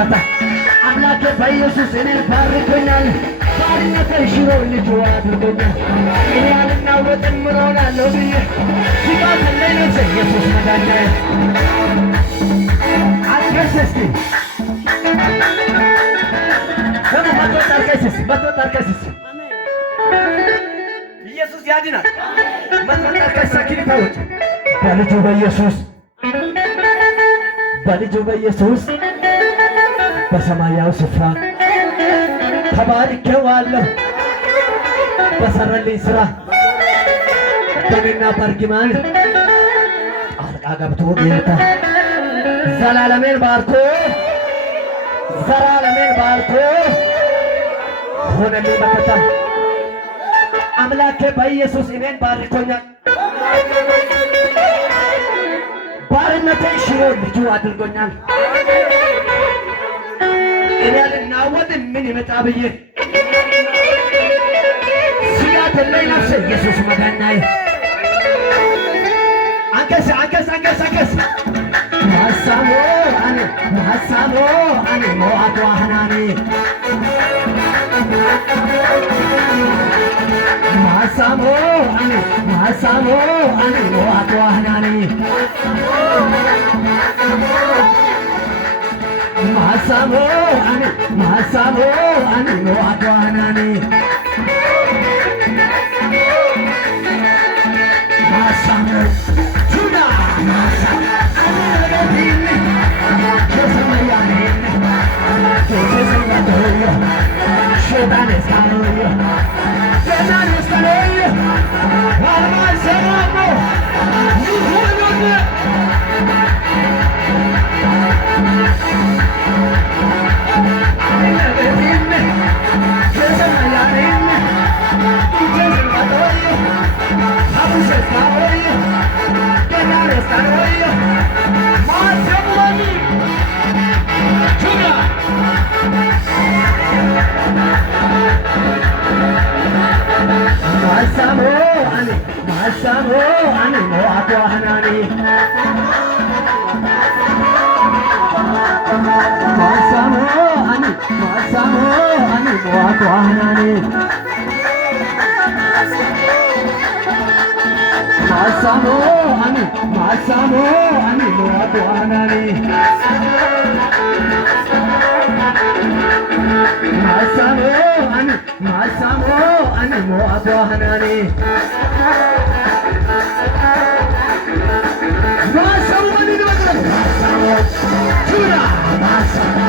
መከታ አምላኬ በኢየሱስ እኔን ባርኮኛል ባርነቴ ሽሮ ልጁ አድርጎኛል እኔ አልናወጥም እኖራለሁ ብዬ ስጋት የለኝ ነፍሴ ኢየሱስ መዳኛዬ አልከስስቲ መቶጣልከስስ ኢየሱስ ያድናል መቶጣልከሳ ኪሪታዎች በልጁ በኢየሱስ በሰማያዊ ስፍራ ተባርኬዋለሁ በሰራልኝ ሥራ በእኔና በእርግማን ጣልቃ ገብቶ ጌታ ዘላለሜን ባርኮ ሆነልኝ መከታ አምላኬ በኢየሱስ እኔን ባርኮኛል ባርነቴን ሽሮ ልጁ አድርጎኛል እኔ አልናወጥም ምን ይመጣ ብዬ ስጋት የለኝ ነፍሴ ኢየሱስ መዳኛዬ አንከስ ማሳሞ አኔ ሞአቶ አህናኔ ማሳሞ አኔ ሞአቶ አህናኔ ማሳሞ አኔ ሞአቶ አህናኔ ማሳሞ ጁዳ ማሳሞ ማሳሞ አኔ ሞአቶ አህናኔ ማሳሞ አኔ ሞአቶ አህናኔ ማሳሞ አኔ ሞአቶ አህናኔ ማሳሞ አኔ ሞአቶ አህናኔ Masa,